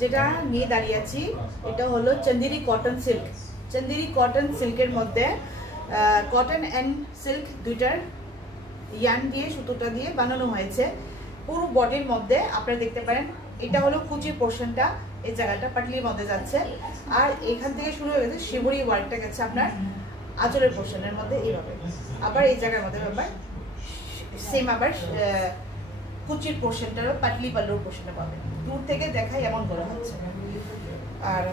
যেটা নিয়ে দাঁড়িয়ে আছি এটা হলো Chanderi cotton silk. Chanderi cotton সিল্কের মধ্যে কটন অ্যান্ড সিল্ক দুইটার ইয়ান দিয়ে সুতোটা দিয়ে বানানো হয়েছে। পুরো বডির মধ্যে আপনারা দেখতে পারেন এটা হলো কুচির পোর্শনটা, এই জায়গাটা পাটলির মধ্যে যাচ্ছে, আর এখান থেকে শুরু হয়ে গেছে শিবরি ওয়ার্কটা গেছে আপনার আঁচলের পোর্শনের মধ্যে এইভাবে, আবার এই জায়গার মধ্যে ব্যাপার সেম, আবার কুচির পোর্শনটারও পাটলি পাল্লুর পোর্শনটা পাবেন। দূর থেকে দেখাই এমন করা হচ্ছে। আর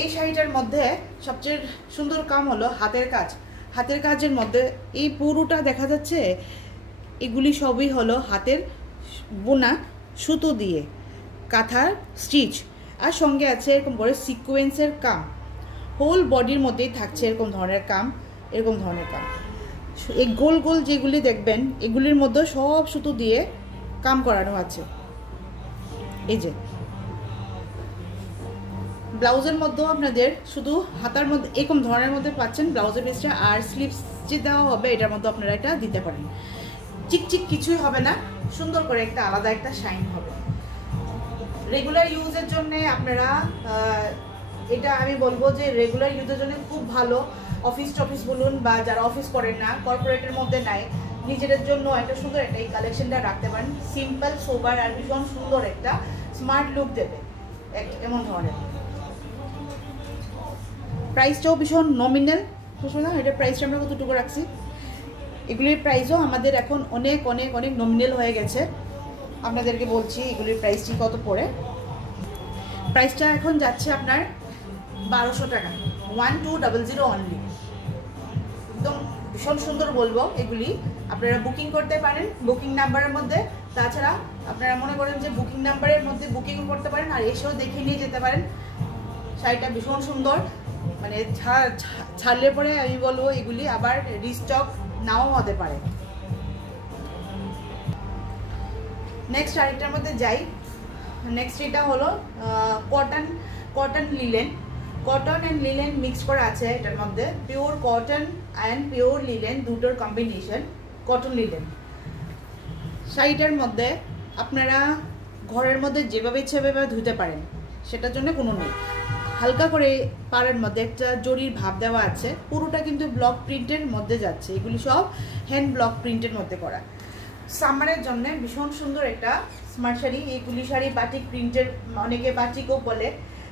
এই শাড়িটার মধ্যে সবচেয়ে সুন্দর কাম হলো হাতের কাজ। হাতের কাজের মধ্যে এই পুরোটা দেখা যাচ্ছে এগুলি সবই হলো হাতের বোনা সুতো দিয়ে কাঁথার স্টিচ, আর সঙ্গে আছে এরকম করে সিকোয়েন্সের কাম। হোল বডির মধ্যেই থাকছে এরকম ধরনের কাম, এরকম ধরনের কাম। এই গোল গোল যেগুলি দেখবেন এগুলির মধ্যে সব সুতো দিয়ে কাম করানো আছে। এই যে ব্লাউজের মধ্যেও আপনাদের শুধু হাতার মধ্যে এরকম ধরনের মধ্যে পাচ্ছেন ব্লাউজের পিসটা, আর স্লিভস যে দেওয়া হবে এটার মধ্যে আপনারা এটা দিতে পারেন। চিকচিক কিছুই হবে না, সুন্দর করে একটা আলাদা একটা শাইন হবে। রেগুলার ইউজের জন্য আপনারা এটা আমি বলবো যে রেগুলার ইউজের জন্য খুব ভালো। অফিস টফিস বলুন বা যারা অফিস করেন না, কর্পোরেটের মধ্যে নাই, নিজেদের জন্য একটা সুন্দর একটা এই কালেকশনটা রাখতে পারেন। সিম্পল সোবার আর ভীষণ সুন্দর একটা স্মার্ট লুক দেবে এমন ধরনের। প্রাইসটাও ভীষণ নমিনাল, বুঝলো না? এটার প্রাইসটা আমরা কতটুকু রাখছি, এগুলির প্রাইসও আমাদের এখন অনেক অনেক অনেক নমিনাল হয়ে গেছে। আপনাদেরকে বলছি এগুলির প্রাইসটি কত পড়ে। প্রাইসটা এখন যাচ্ছে আপনার 1200 টাকা, 1200 অনলি। একদম ভীষণ সুন্দর বলবো এগুলি, আপনারা বুকিং করতে পারেন বুকিং নাম্বারের মধ্যে। তাছাড়া আপনারা মনে করেন যে বুকিং নাম্বারের মধ্যে বুকিংও করতে পারেন, আর এসেও দেখে নিয়ে যেতে পারেন। শাড়িটা ভীষণ সুন্দর, মানে ছাড়লে পরে আমি বলবো এগুলি আবার রিস্টক নাও হতে পারে। নেক্সট শাড়িটার মধ্যে যাই। নেক্সট এটা হলো cotton linen. Cotton and linen mix করা আছে এটার মধ্যে। Pure cotton and pure linen দুটোর কম্বিনেশন, কটন লিলেন। শাড়িটার মধ্যে আপনারা ঘরের মধ্যে যেভাবে ইচ্ছে সেভাবে ধুতে পারেন, সেটার জন্য কোনো নেই। হালকা করে পাড়ের মধ্যে একটা জরির ভাব দেওয়া আছে, পুরোটা কিন্তু ব্লক প্রিন্টের মধ্যে যাচ্ছে। এগুলি সব হ্যান্ড ব্লক প্রিন্টের মধ্যে করা। সামারের জন্য ভীষণ সুন্দর একটা স্মার্ট শাড়ি। এইগুলি শাড়ি বাটিক প্রিন্টের, অনেকে বাটিকও বলে,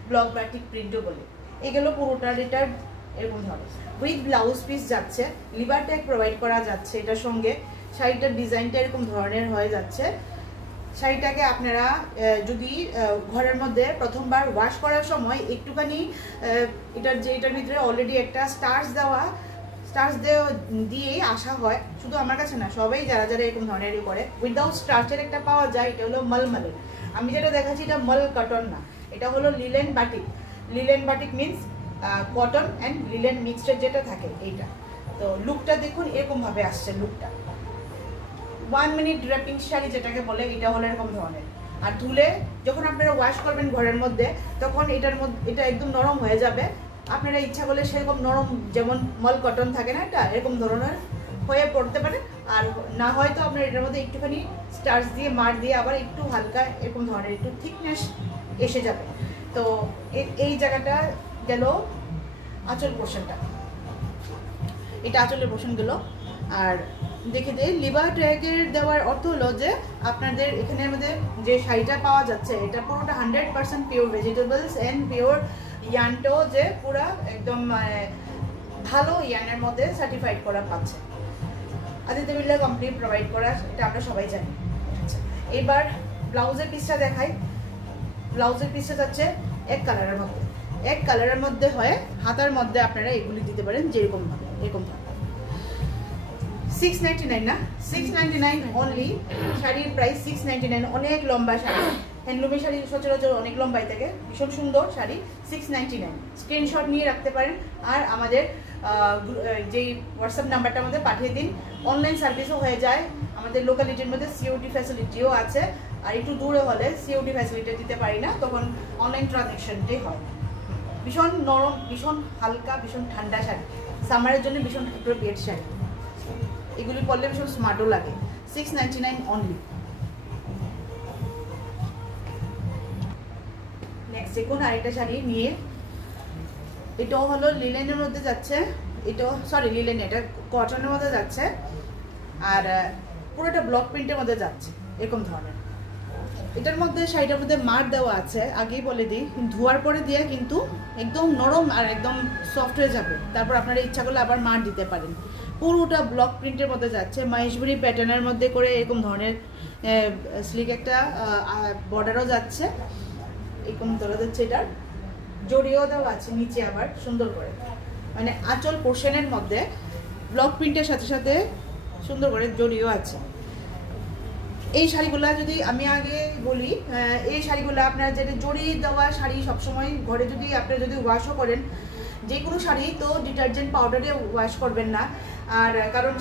ব্লক বাটিক প্রিন্টও বলে। এগুলো পুরোটা রিটার্ন এরকম ধরনের উইথ ব্লাউজ পিস যাচ্ছে, লিভার ট্যাগ প্রোভাইড করা যাচ্ছে এটার সঙ্গে। শাড়িটার ডিজাইনটা এরকম ধরনের হয়ে যাচ্ছে। শাড়িটাকে আপনারা যদি ঘরের মধ্যে প্রথমবার ওয়াশ করার সময় একটুখানি এটার ভিতরে অলরেডি একটা স্টার্চ দিয়েই আসা হয়, শুধু আমার কাছে না, সবাই যারা যারা এরকম ধরনেরই করে। উইদাউট স্টার্চের একটা পাওয়া যায়, এটা হলো মলমলের। আমি যেটা দেখাচ্ছি এটা মল কটন না, এটা হলো linen batik. Linen batik means cotton and linen mixed যেটা থাকে এইটা। তো লুকটা দেখুন এরকমভাবে আসছে লুকটা। 1 মিনিট ড্রেপিং শাড়ি যেটাকে বলে, এটা হলো এরকম ধরনের। আর ধুলে যখন আপনারা ওয়াশ করবেন ঘরের মধ্যে, তখন এটা একদম নরম হয়ে যাবে। আপনারা ইচ্ছা করলে সেরকম নরম, যেমন মল কটন থাকে না, এটা এরকম ধরনের হয়ে পড়তে পারে। আর না হয়তো আপনার এটার মধ্যে একটুখানি স্টার্চ দিয়ে মার দিয়ে আবার একটু হালকা এরকম ধরনের একটু থিকনেস এসে যাবে। তো এই জায়গাটা গেল আঁচল পোর্শনটা, এটা আঁচলের পোর্শন গেল। আর দেখে দিয়ে লিভার ট্যাগের দেওয়ার অর্থ হলো যে আপনাদের এখানের মধ্যে যে শাড়িটা পাওয়া যাচ্ছে এটা পুরোটা 100% পিওর ভেজিটেবলস অ্যান্ড পিওর ইয়ানটাও যে পুরো একদম ভালো ইয়ানের মধ্যে সার্টিফাইড করা পাচ্ছে। আদিত্য বিড়লা কোম্পানি প্রোভাইড করা, এটা আমরা সবাই জানি। আচ্ছা, এবার ব্লাউজের পিসটা দেখাই। ব্লাউজের পিসটা যাচ্ছে এক কালারের মধ্যে হয়। হাতার মধ্যে আপনারা এগুলি দিতে পারেন যেরকমভাবে, এরকমভাবে। 699 না, 699 অনলি। শাড়ির প্রাইস 699। অনেক লম্বা শাড়ি, হ্যান্ডলুমের শাড়ি সচরাচর অনেক লম্বাই থাকে। ভীষণ সুন্দর শাড়ি, 699। স্ক্রিনশট নিয়ে রাখতে পারেন, আর আমাদের যেই হোয়াটসঅ্যাপ নাম্বারটা আমাদের পাঠিয়ে দিন। অনলাইন সার্ভিসও হয়ে যায় আমাদের লোকালিটির মধ্যে, সিওডি ফ্যাসিলিটিও আছে। আর একটু দূরে হলে সিওডি ফ্যাসিলিটি দিতে পারি না, তখন অনলাইন ট্রানজ্যাকশনটাই হয়। ভীষণ নরম, ভীষণ হালকা, ভীষণ ঠান্ডা শাড়ি, সামারের জন্য ভীষণ অ্যাপ্রোপ্রিয়েট শাড়ি। এগুলি পরলে ভীষণ স্মার্টও লাগে। 699 অনলি। নেক্সট দেখুন আরেকটা শাড়ি নিয়ে, এটাও হলো লিলেনের মধ্যে যাচ্ছে, এটাও সরি লিলেন, এটা কটনের মধ্যে যাচ্ছে আর পুরোটা ব্লক প্রিন্টের মধ্যে যাচ্ছে এরকম ধরনের। এটার মধ্যে শাড়িটার মধ্যে মার দেওয়া আছে, আগেই বলে দিই, ধোয়ার পরে দিয়ে কিন্তু একদম নরম আর একদম সফট হয়ে যাবে, তারপর আপনারা ইচ্ছা করলে আবার মার দিতে পারেন। পুরোটা ব্লক প্রিন্টের মধ্যে যাচ্ছে, মহেশপুরি প্যাটার্নের মধ্যে করে এরকম ধরনের স্লিক একটা বর্ডারও যাচ্ছে, এরকম ধরা যাচ্ছে। এটার জড়িয়েও দেওয়া আছে নিচে আবার সুন্দর করে, মানে আঁচল পোর্শনের মধ্যে ব্লক প্রিন্টের সাথে সাথে সুন্দর করে জড়িয়েও আছে। এই শাড়িগুলা যদি আমি আগে বলি, এই শাড়িগুলো আপনার যেটা জড়ি দেওয়া শাড়ি সবসময় ঘরে যদি আপনারা যদি ওয়াশও করেন, যে কোনো শাড়ি তো ডিটারজেন্ট পাউডারে ওয়াশ করবেন না। আর কারণ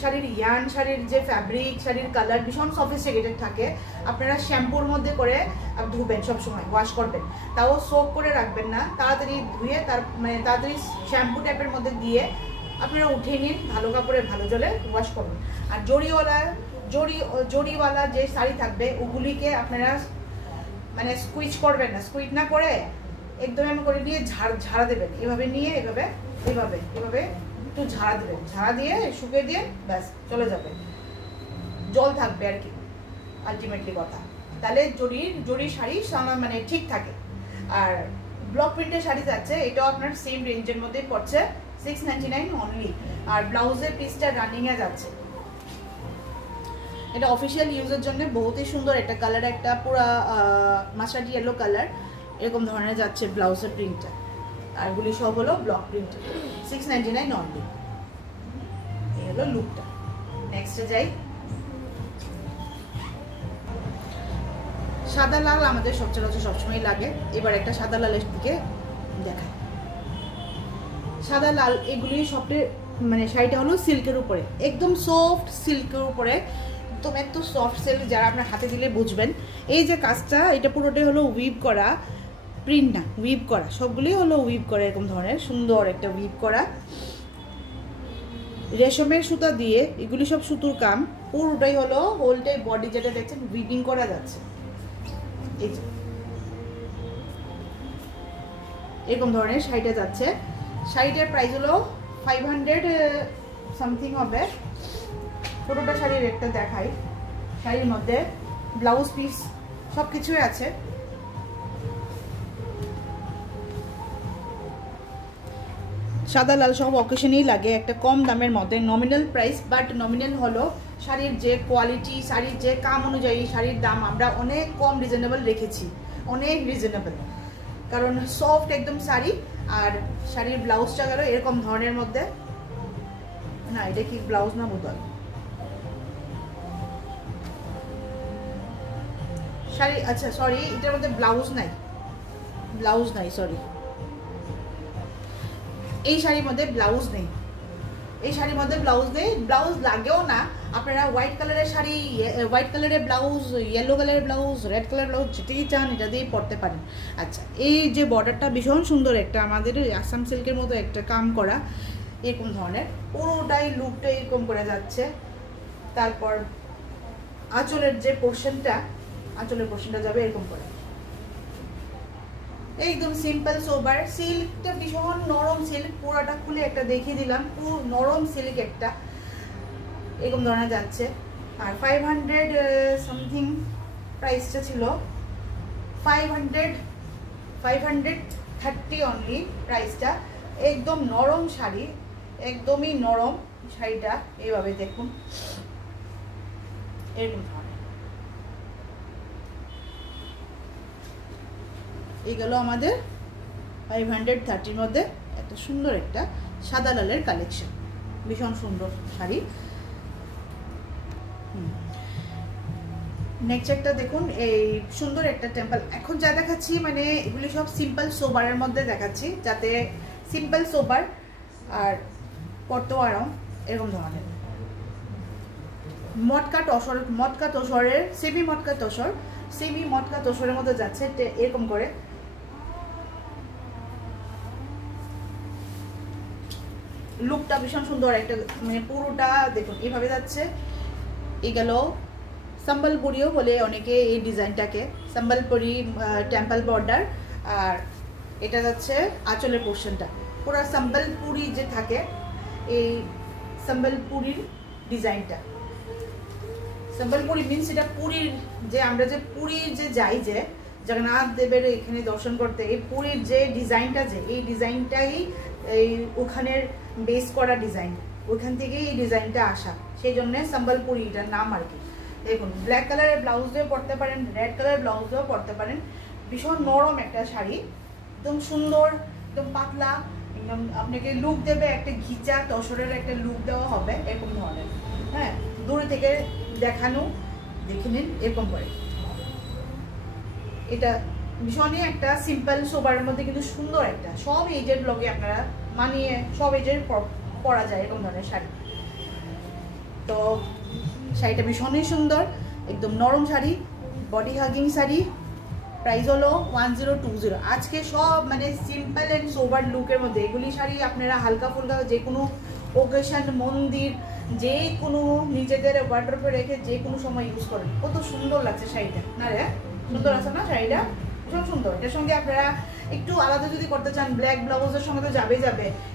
শাড়ির ইয়ার্ন, শাড়ির যে ফ্যাব্রিক, শাড়ির কালার ভীষণ সফিস্টিকেটেড থাকে, আপনারা শ্যাম্পুর মধ্যে করে ধুবেন সবসময়, ওয়াশ করবেন, তাও সোক করে রাখবেন না, তাড়াতাড়ি ধুয়ে মানে তাড়াতাড়ি শ্যাম্পু টাইপের মধ্যে দিয়ে আপনারা উঠিয়ে নিন, ভালো কাপড়ে ভালো জলে ওয়াশ করুন। আর জড়িওয়ালা যে শাড়ি থাকবে ওগুলিকে আপনারা মানে স্কুইচ করবেন না, স্কুইচ না করে একদম এমন করে নিয়ে ঝাড়া দেবেন, এভাবে নিয়ে এভাবে এভাবে এভাবে একটু ঝাড়া দেবেন, ঝাড়া দিয়ে শুকিয়ে দিয়ে ব্যাস চলে যাবে, জল থাকবে আর কি আলটিমেটলি কথা। তাহলে জড়ির শাড়ি মানে ঠিক থাকে। আর ব্লক প্রিন্টের শাড়ি যাচ্ছে, এটাও আপনার সেম রেঞ্জের মধ্যে পড়ছে, 699 অনলি। আর ব্লাউজের পিসটা রানিংয়ে যাচ্ছে। এটা অফিসিয়াল ইউজের জন্য বহুতই সুন্দর একটা কালার, একটা পুরা মাস্টার্ড ইয়েলো কালার এরকম ধরনের যাচ্ছে ব্লাউজের প্রিন্টটা। আর এগুলি সব হলো ব্লক প্রিন্ট, 699 অনলি। এই হলো লুকটা। নেক্সটে যাই। সাদা লাল আমাদের সবচেয়ে সবসময় লাগে, এবার একটা সাদা লালের দিকে দেখায়। সাদা লাল এগুলি সবচেয়ে মানে শাড়িটা হলো সিল্কের উপরে, একদম সফট সিল্কের উপরে, একদম এত সফট সিল্ক, যারা আপনার হাতে দিলে বুঝবেন। এই যে কাজটা, এটা পুরোটাই হলো উইভ করা, প্রিন্ট না, উইভ করা, সবগুলোই হলো উইভ করা, এরকম ধরনের সুন্দর একটা উইভ করা রেশমের সুতা দিয়ে, এগুলি সব সুতুর কাম, পুরোটাই হলো হোলটাই বডি যেটা দেখছেন উইভিং করা যাচ্ছে। এই যে এরকম ধরনের শাড়িটা যাচ্ছে। শাড়িটার প্রাইস হলো 500 সামথিং হবে। পুরোটা শাড়ির রেটটা দেখাই। শাড়ির মধ্যে ব্লাউজ পিস সব কিছুই আছে। সাদা লাল সব অকেশনেই লাগে, একটা কম দামের মধ্যে, নমিনাল প্রাইস, বাট নমিনাল হলো শাড়ির যে কোয়ালিটি, শাড়ির যে কাম অনুযায়ী শাড়ির দাম আমরা অনেক কম রিজনেবল রেখেছি, অনেক রিজনেবল, কারণ সফট একদম শাড়ি। আর শাড়ির ব্লাউজটা গেল এরকম ধরনের মধ্যে, না এটা কি ব্লাউজ না বোধহয়, শাড়ি, আচ্ছা সরি, এটার মধ্যে ব্লাউজ নাই, সরি, এই শাড়ির মধ্যে ব্লাউজ নেই, এই শাড়ির মধ্যে ব্লাউজ নেই, ব্লাউজ লাগেও না। আপনারা হোয়াইট কালারের শাড়ি, হোয়াইট কালারের ব্লাউজ, ইয়েলো কালারের ব্লাউজ, রেড কালারের ব্লাউজ, যেটাই চান এটা দিয়েই পরতে পারেন। আচ্ছা, এই যে বর্ডারটা ভীষণ সুন্দর, একটা আমাদের আসাম সিল্কের মতো একটা কাম করা, এরকম ধরনের পুরোটাই লুকটা এরকম করে যাচ্ছে। তারপর আঁচলের যে পোর্শনটা, আঁচলের পোর্শনটা যাবে এরকম করে, একদম সিম্পল সোবার। সিল্কটা ভীষণ নরম সিল্ক, পুরোটা খুলে একটা দেখিয়ে দিলাম, পুরো নরম সিল্ক একটা এরকম ধরনের যাচ্ছে। আর 500 সামথিং প্রাইসটা ছিল, 530 অনলি প্রাইসটা। একদম নরম শাড়ি, একদমই নরম শাড়িটা, এইভাবে দেখুন এরকম ধরনের। এইগুলো আমাদের 530 মধ্যে এত সুন্দর একটা সাদা লালের কালেকশন, ভীষণ সুন্দর শাড়ি। নেক্সট একটা দেখুন, এই সুন্দর একটা টেম্পল। এখন যা দেখাচ্ছি মানে এগুলি সব সিম্পল সোবারের মধ্যে দেখাচ্ছি, যাতে সিম্পল সোবার আর পরতেও আরাম, এরকম ধরনের। মটকা তসরের সেমি মটকা তসরের মধ্যে যাচ্ছে এরকম করে। লুকটা ভীষণ সুন্দর একটা, মানে পুরোটা দেখুন এইভাবে যাচ্ছে। এই গেল সম্বলপুরিও বলে অনেকে এই ডিজাইনটাকে, সম্বলপুরি টেম্পল বর্ডার, আর এটা যাচ্ছে আঁচলের পোর্শনটা, পুরো সম্বলপুরি যে থাকে এই সম্বলপুরির ডিজাইনটা। সম্বলপুরি মিন্স এটা পুরীর যে আমরা যে পুরীর যে যাই যে জগন্নাথ দেবের এখানে দর্শন করতে, এই পুরীর যে ডিজাইনটা যে এই ডিজাইনটাই এই ওখানের বেস করা ডিজাইন, ওখান থেকেই এই ডিজাইনটা আসা, সেই জন্য সম্বলপুরি এটার নাম আর কি। দেখুন ব্ল্যাক কালারের ব্লাউজ দিয়েও পরতে পারেন, রেড কালারের ব্লাউজ দিয়েও পরতে পারেন। ভীষণ নরম একটা শাড়ি, একদম সুন্দর, একদম পাতলা, একদম আপনাকে লুক দেবে, একটা ঘিচা তসরের একটা লুক দেওয়া হবে এরকম ধরনের। হ্যাঁ, দূরে থেকে দেখানো, দেখে নিন এরকম করে। এটা ভীষণই একটা সিম্পল সোবারের মধ্যে কিন্তু সুন্দর একটা, সব এজের ব্লগে আপনারা মানিয়ে সব এজের পরা যায় এরকম ধরনের শাড়ি। তো শাড়িটা ভীষণই সুন্দর, একদম নরম sari, body hugging sari. Price হলো 1020। আজকে সব মানে সিম্পল অ্যান্ড সোবার লুকের মধ্যে এগুলি শাড়ি আপনারা হালকা ফুলকা যে কোনো ওকেশন, মন্দির, যে কোনো নিজেদের ওয়ার্ড্রপে রেখে যে কোনো সময় ইউজ করেন। কত সুন্দর লাগছে শাড়িটা, না রে? সুন্দর আছে না শাড়িটা? ভীষণ সুন্দর। এটার সঙ্গে আপনারা একটু আলাদা যদি করতে চান, ব্ল্যাক ব্লাউজের সঙ্গে তো যাবে,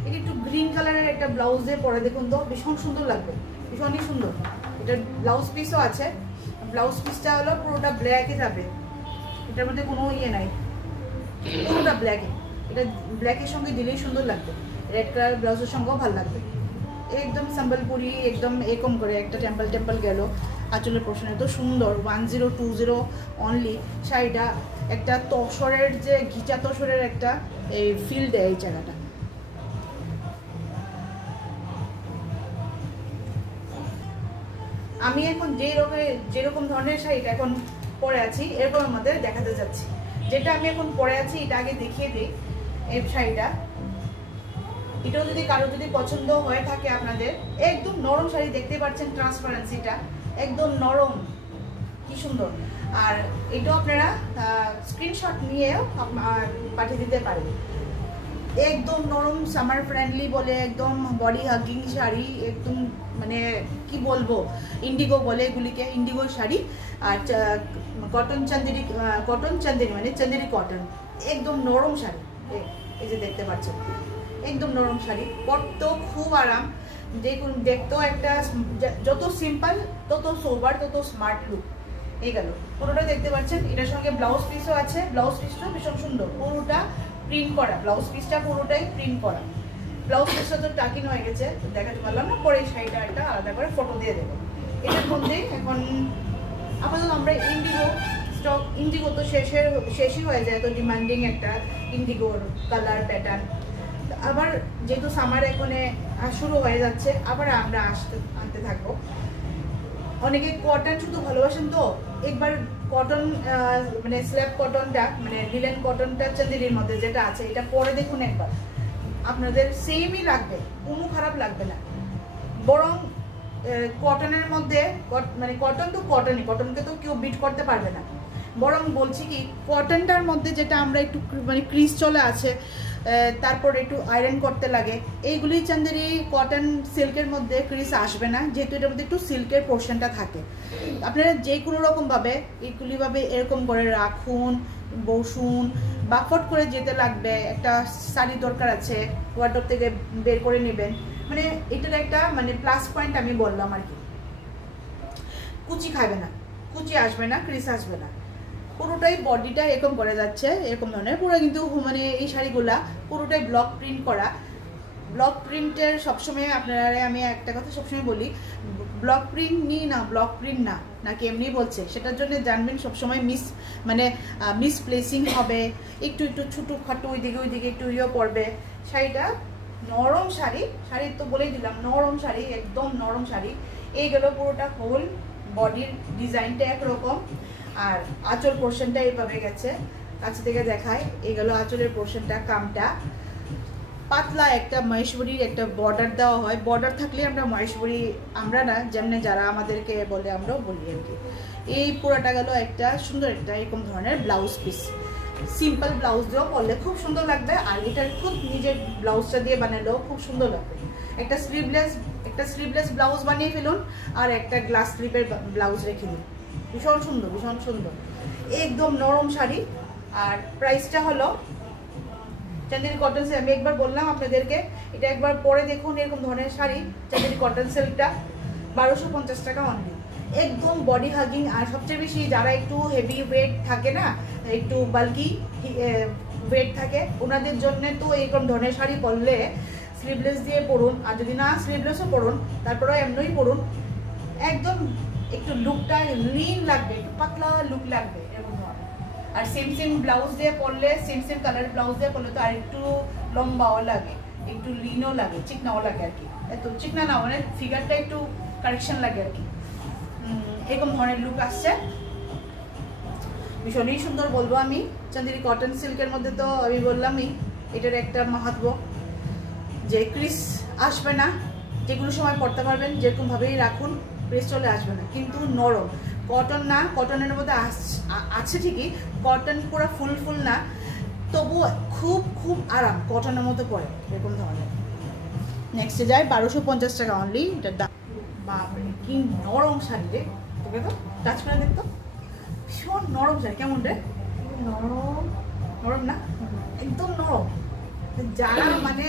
এটা একটু গ্রিন কালারের একটা ব্লাউজ দিয়ে পরে দেখুন তো ভীষণ সুন্দর লাগবে, ভীষণই সুন্দর। এটার ব্লাউজ পিসও আছে, ব্লাউজ পিসটা হলো পুরোটা ব্ল্যাকে যাবে, এটার মধ্যে কোনো ইয়ে নাই, পুরোটা ব্ল্যাকে। এটা ব্ল্যাকের সঙ্গে দিলেই সুন্দর লাগবে, রেড কালার ব্লাউজের সঙ্গেও ভালো লাগবে। একদম সম্বলপুরি, একদম এরকম করে একটা টেম্পল গেল। আঁচলের পোর্শনে তো সুন্দর, 1020 অনলি। শাড়িটা একটা তসরের যে ঘিচা তসরের একটা এই ফিল দেয় এই জায়গাটা। আমি এখন যেরকম ধরনের শাড়িটা এখন পরে আছি এরকম আমাদের দেখাতে যাচ্ছি। যেটা আমি এখন পরে আছি এটা আগে দেখিয়ে দিই। এই শাড়িটা, এটাও যদি কারো যদি পছন্দ হয়ে থাকে আপনাদের, একদম নরম শাড়ি, দেখতে পাচ্ছেন ট্রান্সপারেন্সিটা একদম নরম, কি সুন্দর। আর এটাও আপনারা স্ক্রিনশট নিয়েও পাঠিয়ে দিতে পারবেন। একদম নরম, সামার ফ্রেন্ডলি বলে, একদম বডি হাগিং শাড়ি, একদম মানে কি বলবো, ইন্ডিগো বলে এগুলিকে, ইন্ডিগো শাড়ি। আর কটন চান্দেরি মানে চান্দেরি কটন, একদম নরম শাড়ি। এই যে দেখতে পাচ্ছেন একদম নরম শাড়ি, পরতেও খুব আরাম, দেখতেও একটা যত সিম্পল তত সোবার তত স্মার্ট লুক। এই গেল পুরোটা দেখতে পাচ্ছেন। এটার সঙ্গে ব্লাউজ পিসও আছে, ব্লাউজ পিসটাও ভীষণ সুন্দর, পুরোটা প্রিন্ট করা, ব্লাউজ পিসটা পুরোটাই প্রিন্ট করা। ব্লাউজ পিসটা তো টাকিং হয়ে গেছে, দেখাতে পারলাম না, পরে শাড়িটা একটা আলাদা করে ফটো দিয়ে দেবো। এটার মধ্যে এখন আপাতত আমরা ইন্ডিগো স্টক, ইন্ডিগো তো শেষই হয়ে যায়, তো ডিমান্ডিং একটা ইন্ডিগোর কালার প্যাটার্ন। আবার যেহেতু সামার এখানে শুরু হয়ে যাচ্ছে, আবার আমরা আনতে থাকবো। অনেকে কটন শুধু ভালোবাসেন, তো একবার কটন মানে স্ল্যাব কটনটা মানে লিলেন কটনটা চান্দেরির মধ্যে যেটা আছে, এটা পরে দেখুন একবার, আপনাদের সেমই লাগবে, কোনো খারাপ লাগবে না। বরং কটনের মধ্যে মানে কটন তো কটনই, কটনকে তো কেউ বিট করতে পারবে না। বরং বলছি কি, কটনটার মধ্যে যেটা আমরা একটু মানে ক্রিজ চলে আছে, তারপর একটু আয়রন করতে লাগে, এইগুলি চান্দেরি কটন সিল্কের মধ্যে ক্রিজ আসবে না, যেহেতু এটার মধ্যে একটু সিল্কের পোর্শনটা থাকে। আপনারা যে কোনো রকমভাবে এইগুলিভাবে এরকম করে রাখুন, বসুন, বাকট করে যেতে লাগবে, একটা শাড়ি দরকার আছে ওয়ার্ডরোব থেকে বের করে নেবেন, মানে এটার একটা মানে প্লাস পয়েন্ট আমি বললাম আর কি। কুচি খাবে না, কুচি আসবে না, ক্রিজ আসবে না, পুরোটাই বডিটা এরকম করে যাচ্ছে, এরকম ধরনের পুরো। কিন্তু মানে এই শাড়িগুলা পুরোটাই ব্লক প্রিন্ট করা। ব্লক প্রিন্টের সবসময় আপনারা, আমি একটা কথা সবসময় বলি, ব্লক প্রিন্ট নিই না, ব্লক প্রিন্ট না, নাকি এমনি বলছে, সেটার জন্য জানবেন সবসময় মিসপ্লেসিং হবে, একটু ছোটো খাটো ওইদিকে একটু ইয়ে পড়বে। শাড়িটা নরম শাড়ি, শাড়ির তো বলেই দিলাম নরম শাড়ি, একদম নরম শাড়ি। এই গেল পুরোটা হোল বডির ডিজাইনটা একরকম, আর আঁচল পোর্শনটা এইভাবে গেছে, কাছে থেকে দেখায়। এই গেল আঁচলের পোর্শনটা, কামটা পাতলা একটা মহেশ্বরীর একটা বর্ডার দেওয়া হয়। বর্ডার থাকলে আমরা মহেশ্বরী, আমরা না যেমনি যারা আমাদেরকে বলে আমরাও বলি আর কি। এই পুরোটা গেল একটা সুন্দর একটা এরকম ধরনের ব্লাউজ পিস, সিম্পল ব্লাউজ দিয়েও পরলে খুব সুন্দর লাগবে। আর এটা খুব নিজের ব্লাউজটা দিয়ে বানালেও খুব সুন্দর লাগবে। একটা স্লিভলেস ব্লাউজ বানিয়ে ফেলুন, আর একটা গ্লাস স্লিপের ব্লাউজ রেখে দিন, ভীষণ সুন্দর, ভীষণ সুন্দর। একদম নরম শাড়ি, আর প্রাইসটা হলো চান্দেরি কটন সিল্ক, আমি একবার বললাম আপনাদেরকে, এটা একবার পরে দেখুন। এরকম ধরনের শাড়ি চান্দেরি কটন সিল্কটা 1250 টাকা অনলি, একদম বডি হাগিং। আর সবচেয়ে বেশি যারা একটু হেভি ওয়েট থাকে না, একটু বাল্কি ওয়েট থাকে, ওনাদের জন্য তো এরকম ধরনের শাড়ি পরলে স্লিভলেস দিয়ে পরুন, আর যদি না স্লিভলেসও পরুন, তারপরে এমনই পরুন, একদম একটু লুকটা লিন লাগবে, একটু পাতলা লুক লাগবে এরকম ধরনের। আর সেম সেম ব্লাউজ দিয়ে পরলে, সেম সেম কালারের ব্লাউজ দিয়ে পরলে তো আর একটু লম্বাও লাগে, একটু লিনও লাগে, চিকনাও লাগে আর কি। এত চিকনা না, মানে ফিগারটা একটু কারেকশন লাগে আর কি। এরকম ধরনের লুক আসছে, ভীষণই সুন্দর বলবো আমি। চান্দেরি কটন সিল্কের মধ্যে তো আমি বললামই এটার একটা মাহাত্ম্য, যে ক্রিস আসবে না, যেগুলো সময় পরতে পারবেন যেরকমভাবেই রাখুন ক্রিস চলে আসবে না, কিন্তু নরম কটন না, কটনের মধ্যে আছে ঠিকই, কটন পুরো ফুল না, তবু খুব খুব আরাম, কটনের মতো পরে এরকম ধরনের। নেক্সটে যায় 1250 টাকা অনলি, এটার দাম। বাপরে কি নরম শাড়ি রে, তোকে তো টাচ করে দেখতো, ভীষণ নরম শাড়ি। কেমন রে? নরম, নরম না, একদম নরম। যারা মানে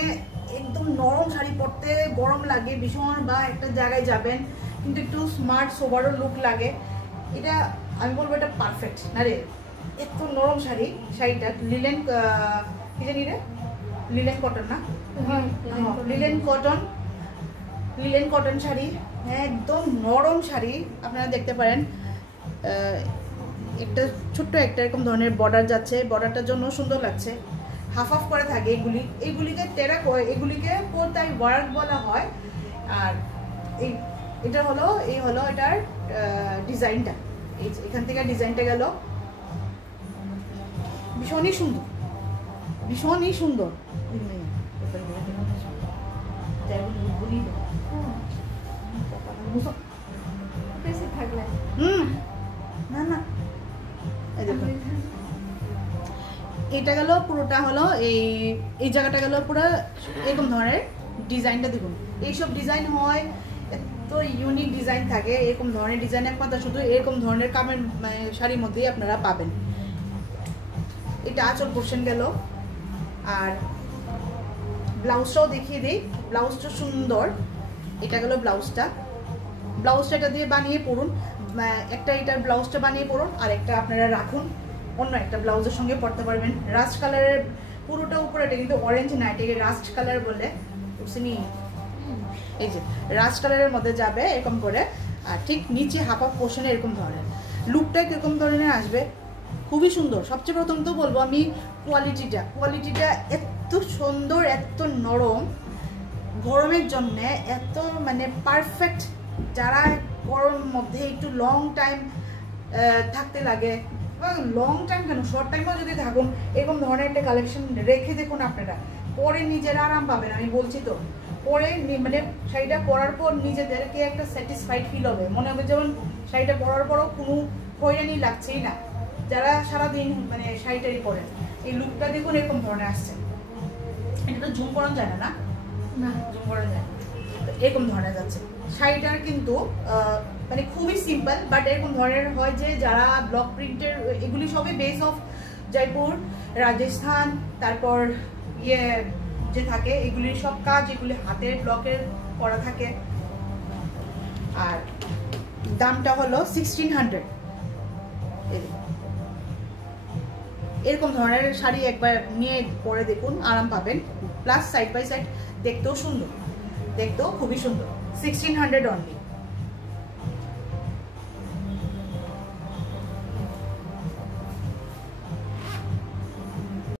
একদম নরম শাড়ি পরতে গরম লাগে ভীষণ, বা একটা জায়গায় যাবেন কিন্তু একটু স্মার্ট সোবারও লুক লাগে, এটা আমি বলবো এটা পারফেক্ট না রে। এত নরম শাড়ি, শাড়িটা লিলেন কি জানি রে, লিলেন কটন না, লিলেন কটন শাড়ি, একদম নরম শাড়ি। আপনারা দেখতে পারেন একটা ছোট্ট একটা এরকম ধরনের বর্ডার যাচ্ছে, বর্ডারটার জন্য সুন্দর লাগছে, হাফ হাফ করে থাকে এইগুলিকে টেরা, এগুলিকে পোতাই ওয়ার্ক বলা হয়। আর এটা হলো এটার ডিজাইনটা, এখান থেকে ডিজাইনটা গেল, ভীষণই সুন্দর, ভীষণই সুন্দর। না না, এটা গেল পুরোটা হলো এই জায়গাটা গেল পুরো এরকম ধরনের ডিজাইনটা দেখুন। এইসব ডিজাইন হয়, এত ইউনিক ডিজাইন থাকে, এরকম ধরনের ডিজাইন একমাত্র শুধু এরকম ধরনের কামের শাড়ির মধ্যেই আপনারা পাবেন। এটা আঁচল পোর্শন গেল, আর ব্লাউজটাও দেখিয়ে দিই, ব্লাউজটা সুন্দর। এটা গেল ব্লাউজটা, এটা দিয়ে বানিয়ে পরুন, একটা এটার ব্লাউজটা বানিয়ে পরুন, আর একটা আপনারা রাখুন, অন্য একটা ব্লাউজের সঙ্গে পরতে পারবেন। রাস্ট কালারের পুরোটা উপরে, এটা কিন্তু অরেঞ্জ না, এটাকে রাস্ট কালার বলে, বুঝছেনি? এই যে রাস্ট কালারের মধ্যে যাবে এরকম করে, আর ঠিক নিচে হাফ হাফ পোর্শনে এরকম ধরনের লুকটা কিরকম ধরনের আসবে, খুবই সুন্দর। সবচেয়ে প্রথম তো বলবো আমি কোয়ালিটিটা এত সুন্দর, এত নরম, গরমের জন্যে এত মানে পারফেক্ট। যারা গরমের মধ্যে একটু লং টাইম থাকতে লাগে, লং টাইম কেন, শর্ট টাইমও যদি থাকুন, এরকম ধরনের একটা কালেকশন রেখে দেখুন, আপনারা পরে নিজেরা আরাম পাবেন। আমি বলছি তো, পরে মানে শাড়িটা পরার পর নিজেদেরকে একটা স্যাটিসফাইড ফিল হবে, মনে হবে যেমন শাড়িটা পরার পরও কোনো হয়রানি লাগছেই না। যারা সারাদিন মানে শাড়িটাই পরেন, এই লুকটা দেখুন এরকম ধরনের আসছে। এটা তো জুম করানো যায় না, না জুম করানো যায় না, এরকম ধরনের যাচ্ছে শাড়িটার। কিন্তু মানে খুবই সিম্পল, বাট এরকম ধরনের হয় যে যারা ব্লক প্রিন্টের, এগুলি সবই বেস অফ জয়পুর, রাজস্থান, তারপর ইয়ে যে থাকে, এগুলির সব কাজ এগুলি হাতের ব্লকের করা থাকে। আর দামটা হলো 1600। এরকম ধরনের শাড়ি একবার নিয়ে পরে দেখুন, আরাম পাবেন, প্লাস সাইড বাই সাইড দেখতেও সুন্দর, দেখতেও খুবই সুন্দর। 1600 অনলি।